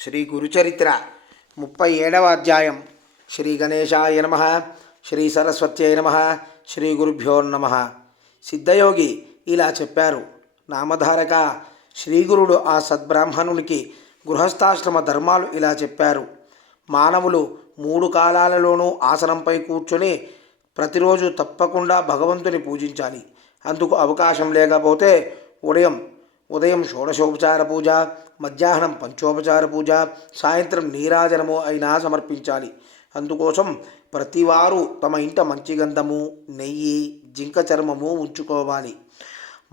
శ్రీ గురుచరిత్ర 37వ అధ్యాయం. శ్రీ గణేశాయ నమ. శ్రీ సరస్వత్యై నమ. శ్రీ గురుభ్యో నమ. సిద్ధయోగి ఇలా చెప్పారు. నామధారక శ్రీగురుడు ఆ సద్బ్రాహ్మణునికి గృహస్థాశ్రమ ధర్మాలు ఇలా చెప్పారు. మానవులు 3 కాలాలలోనూ ఆసనంపై కూర్చొని ప్రతిరోజు తప్పకుండా భగవంతుని పూజించాలి. అందుకు అవకాశం లేకపోతే ఉదయం షోడశోపచార పూజ, మధ్యాహ్నం పంచోపచార పూజ, సాయంత్రం నీరాజనము అయినా సమర్పించాలి. అందుకోసం ప్రతివారు తమ ఇంట మంచి గంధము, నెయ్యి, జింక చర్మము ఉంచుకోవాలి.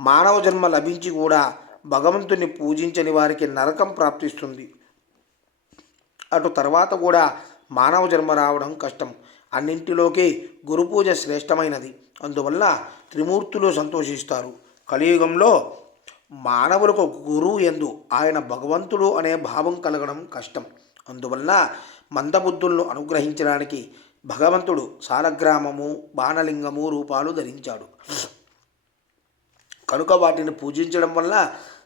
మానవ జన్మ లభించి కూడా భగవంతుని పూజించని వారికి నరకం ప్రాప్తిస్తుంది. అటు తర్వాత కూడా మానవ జన్మ రావడం కష్టం. అన్నింటిలోకి గురుపూజ శ్రేష్టమైనది. అందువల్ల త్రిమూర్తులు సంతోషిస్తారు. కలియుగంలో మానవులకు గురువు యందు ఆయన భగవంతుడు అనే భావం కలగడం కష్టం. అందువల్ల మందబుద్ధులను అనుగ్రహించడానికి భగవంతుడు సాలగ్రామము, బాణలింగము రూపాలు ధరించాడు. కనుక వాటిని పూజించడం వల్ల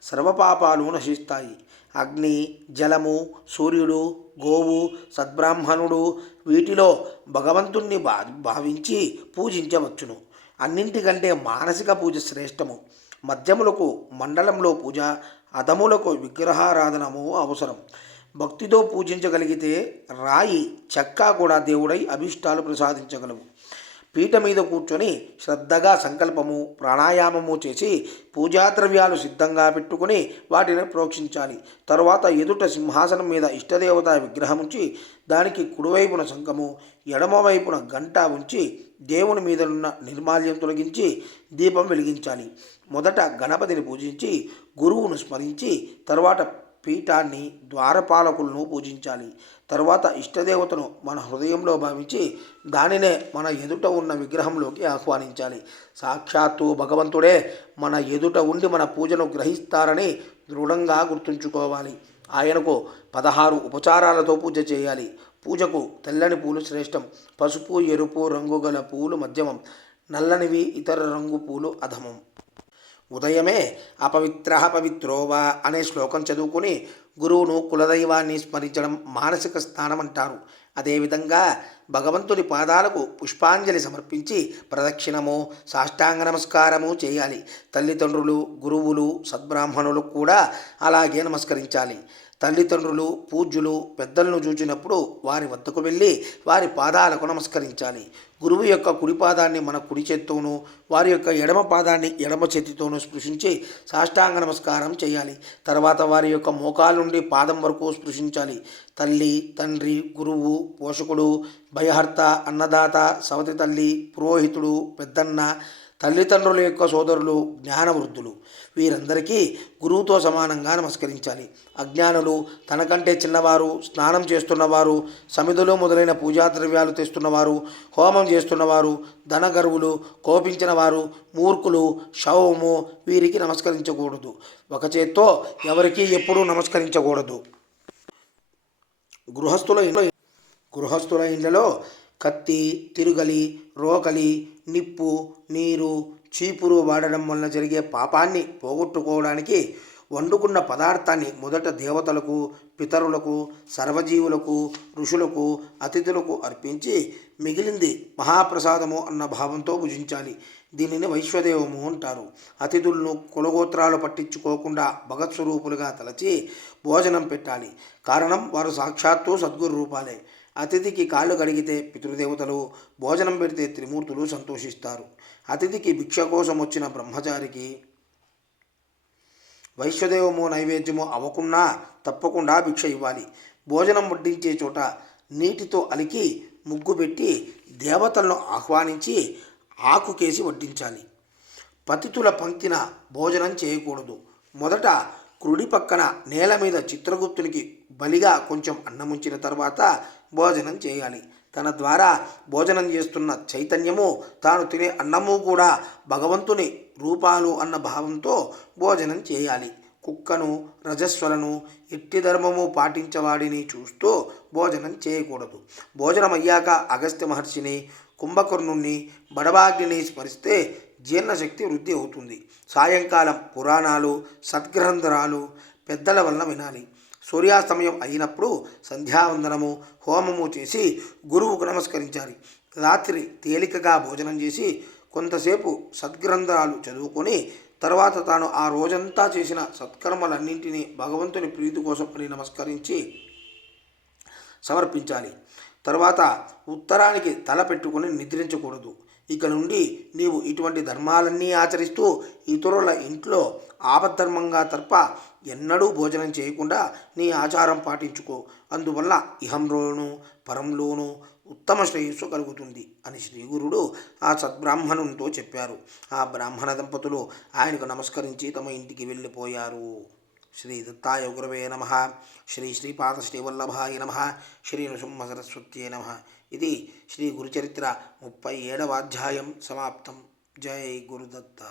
సర్వపాపాలు నశిస్తాయి. అగ్ని, జలము, సూర్యుడు, గోవు, సద్బ్రాహ్మణుడు వీటిలో భగవంతుణ్ణి భావించి పూజించవచ్చును. అన్నింటికంటే మానసిక పూజ శ్రేష్టము. మధ్యములకు మండలంలో పూజ, అధములకు విగ్రహారాధనము అవసరం. భక్తితో పూజించగలిగితే రాయి, చెక్క కూడా దేవుడై అభిష్టాలు ప్రసాదించగలవు. పీట మీద కూర్చొని శ్రద్ధగా సంకల్పము, ప్రాణాయామము చేసి పూజాద్రవ్యాలు సిద్ధంగా పెట్టుకుని వాటిని ప్రోక్షించాలి. తరువాత ఎదుట సింహాసనం మీద ఇష్టదేవత విగ్రహం ఉంచి దానికి కుడివైపున శంఖము, ఎడమవైపున గంట ఉంచి దేవుని మీదనున్న నిర్మాల్యం తొలగించి దీపం వెలిగించాలి. మొదట గణపతిని పూజించి గురువును స్మరించి తరువాత పీఠాన్ని, ద్వారపాలకులను పూజించాలి. తరువాత ఇష్టదేవతను మన హృదయంలో భావించి దానినే మన ఎదుట ఉన్న విగ్రహంలోకి ఆహ్వానించాలి. సాక్షాత్తు భగవంతుడే మన ఎదుట ఉండి మన పూజను గ్రహిస్తారని దృఢంగా గుర్తుంచుకోవాలి. ఆయనకు 16 ఉపచారాలతో పూజ చేయాలి. పూజకు తెల్లని పూలు శ్రేష్టం. పసుపు, ఎరుపు రంగు గల పూలు మధ్యమం, నల్లనివి ఇతర రంగు పూలు అధమం. ఉదయమే అపవిత్ర పవిత్రో వా అనే శ్లోకం చదువుకుని గురువును, కులదైవాన్ని స్మరించడం మానసిక స్నానం అంటారు. అదేవిధంగా భగవంతుని పాదాలకు పుష్పాంజలి సమర్పించి ప్రదక్షిణము, సాష్టాంగ నమస్కారము చేయాలి. తల్లిదండ్రులు, గురువులు, సద్బ్రాహ్మణులు కూడా అలాగే నమస్కరించాలి. తల్లిదండ్రులు, పూజ్యులు, పెద్దలను చూచినప్పుడు వారి వద్దకు వెళ్ళి వారి పాదాలకు నమస్కరించాలి. గురువు యొక్క కుడి పాదాన్ని మన కుడి చేత్తోనూ, వారి యొక్క ఎడమ పాదాన్ని ఎడమ చేతితోనూ స్పృశించి సాష్టాంగ నమస్కారం చేయాలి. తర్వాత వారి యొక్క మోకాల నుండి పాదం వరకు స్పృశించాలి. తల్లి, తండ్రి, గురువు, పోషకుడు, భయహర్త, అన్నదాత, సవతి తల్లి, పురోహితుడు, పెద్దన్న, తల్లిదండ్రుల యొక్క సోదరులు, జ్ఞానవృద్ధులు వీరందరికీ గురువుతో సమానంగా నమస్కరించాలి. అజ్ఞానులు, తనకంటే చిన్నవారు, స్నానం చేస్తున్నవారు, సమిధులు మొదలైన పూజాద్రవ్యాలు తెస్తున్నవారు, హోమం చేస్తున్నవారు, ధనగర్వులు, కోపించిన వారు, మూర్ఖులు, శవము వీరికి నమస్కరించకూడదు. ఒక చేత్తో ఎవరికీ ఎప్పుడూ నమస్కరించకూడదు. గృహస్థుల ఇళ్లలో కత్తి, తిరుగలి, రోకలి, నిప్పు, నీరు, చీపురు వాడడం వలన జరిగే పాపాన్ని పోగొట్టుకోవడానికి వండుకున్న పదార్థాన్ని మొదట దేవతలకు, పితరులకు, సర్వజీవులకు, ఋషులకు, అతిథులకు అర్పించి మిగిలింది మహాప్రసాదము అన్న భావంతో భుజించాలి. దీనిని వైశ్వదేవము అంటారు. అతిథులను కులగోత్రాలు పట్టించుకోకుండా భగత్స్వరూపులుగా తలచి భోజనం పెట్టాలి. కారణం వారు సాక్షాత్తు సద్గురు రూపాలే. అతిథికి కాళ్ళు కడిగితే పితృదేవతలు, భోజనం పెడితే త్రిమూర్తులు సంతోషిస్తారు. అతిథికి భిక్ష కోసం వచ్చిన బ్రహ్మచారికి వైశ్వదేవము నైవేద్యము అవ్వకున్నా తప్పకుండా భిక్ష ఇవ్వాలి. భోజనం వడ్డించే చోట నీటితో అలికి ముగ్గు పెట్టి దేవతలను ఆహ్వానించి ఆకుకేసి వడ్డించాలి. పతితుల పంక్తిన భోజనం చేయకూడదు. మొదట కుడి పక్కన నేల మీద చిత్రగుప్తునికి బలిగా కొంచెం అన్నముంచిన తర్వాత భోజనం చేయాలి. తన ద్వారా భోజనం చేస్తున్న చైతన్యము, తాను తినే అన్నము కూడా భగవంతుని రూపాలు అన్న భావంతో భోజనం చేయాలి. కుక్కను, రజస్వలను, ఎట్టి ధర్మము పాటించవాడిని చూస్తూ భోజనం చేయకూడదు. భోజనం అయ్యాక అగస్త్య మహర్షిని, కుంభకర్ణుణ్ణి, బడబాగ్నిని స్మరిస్తే జీర్ణశక్తి వృద్ధి అవుతుంది. సాయంకాలం పురాణాలు, సద్గ్రంథాలు పెద్దల వలన వినాలి. సూర్యాస్తమయం అయినప్పుడు సంధ్యావందనము హోమము చేసి గురువుకు నమస్కరించాలి. రాత్రి తేలికగా భోజనం చేసి కొంతసేపు సద్గ్రంథాలు చదువుకొని తర్వాత తాను ఆ రోజంతా చేసిన సత్కర్మలన్నింటినీ భగవంతుని ప్రీతి కోసం అని నమస్కరించి సమర్పించాలి. తర్వాత ఉత్తరానికి తల పెట్టుకుని నిద్రించకూడదు. ఇక నుండి నీవు ఇటువంటి ధర్మాలన్నీ ఆచరిస్తూ ఇతరుల ఇంట్లో ఆపద్ధర్మంగా తప్ప ఎన్నడూ భోజనం చేయకుండా నీ ఆచారం పాటించుకో. అందువల్ల ఇహంలోనూ పరంలోనూ ఉత్తమ శ్రేయస్సు కలుగుతుంది అని శ్రీగురుడు ఆ సద్బ్రాహ్మణునితో చెప్పారు. ఆ బ్రాహ్మణ దంపతులు ఆయనకు నమస్కరించి తమ ఇంటికి వెళ్ళిపోయారు. శ్రీ దత్తాయ గురవే నమ. శ్రీ శ్రీపాద శ్రీవల్లభాయ నమ. శ్రీ నృసింహ సరస్వత్యే నమ. ఇది శ్రీ గురుచరిత్ర 37వ అధ్యాయం సమాప్తం. జై గురుదత్త.